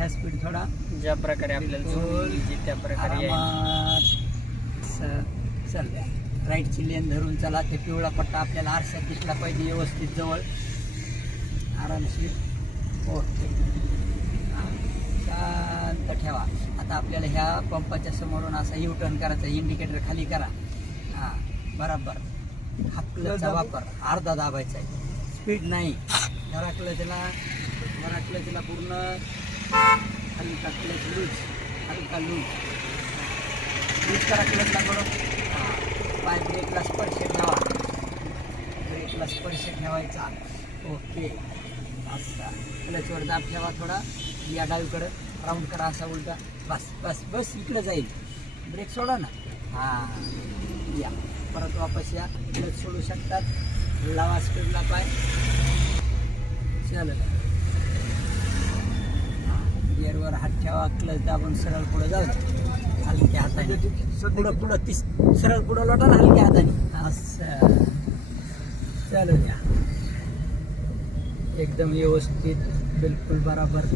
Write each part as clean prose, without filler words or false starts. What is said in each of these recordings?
घ्या स्पीड थोडा. ज्या प्रकारे आपल्याला झोन येईल त्या प्रकारे यायचं. आरामात चल. राईटची लेन धरून चला. ते पिवळा पट्टा आपल्याला आरशात दिसला पाहिजे व्यवस्थित जवळ. आरामशीर. ओके. शांत ठेवा. आता आपल्याला ह्या पंपाच्या समोरून असा यू टर्न करायचा. इंडिकेटर खाली करा. हां बरोबर. हाफ क्लचचा वापर अर्धा दाबायचा आहे. स्पीड नाही. जरा क्लचला पूर्ण हलका क्लच लूज. हलका लूज करा क्लचला बरोबर. हां पाय ब्रेकला स्पर्श ठेवा. ब्रेकला स्पर्श ठेवायचा. ओके. असा क्लचवर दाब ठेवा थोडा. या डावीकडं राऊंड करा असा उलटा. बस बस बस इकडं जाईल. ब्रेक सोडा ना. हां या परत वापस या. क्लच सोडू शकतात. लावा स्पीडला पाय. चल गिअरवर हात ठेवा. क्लच दाबून सरळ पुढं जाऊ. हलक्या हाताने पुढं ती सरळ पुढं लोटा ना हलक्या हाताने. असं चालू द्या. एकदम व्यवस्थित बिलकुल बराबर.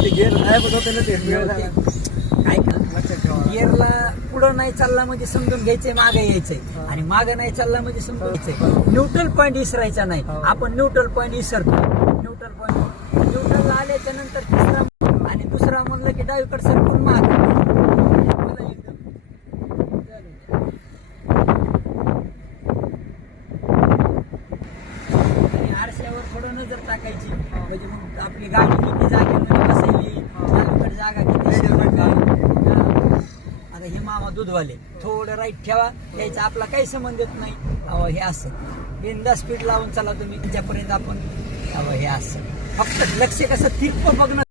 गिअर नाही बघत ना ते काय का गिअरला पुढं नाही चालला म्हणजे समजून घ्यायचंय मागे यायचंय. आणि मागं नाही चालला म्हणजे समजून घ्यायचंय. न्यूट्रल पॉईंट विसरायचा नाही. आपण न्यूट्रल पॉईंट विसरतो. न्यूट्रलला आल्याच्या नंतर तिसरा आणि दुसरा म्हणलं की डावीकडे सरकून माग. आणि आरशावर थोडं नजर टाकायची म्हणजे मग आपली गाडी किती जागेमध्ये बसायली. डावीकडे जागा किती. आता हे मामा दूधवाले थोडं राईट ठेवा. यायचा आपला काही संबंध येत नाही. अहो हे असं बिंदा स्पीड लावून चला तुम्ही. त्याच्यापर्यंत आपण अहो हे असं फक्त लक्ष कसं तिरपं बघणं.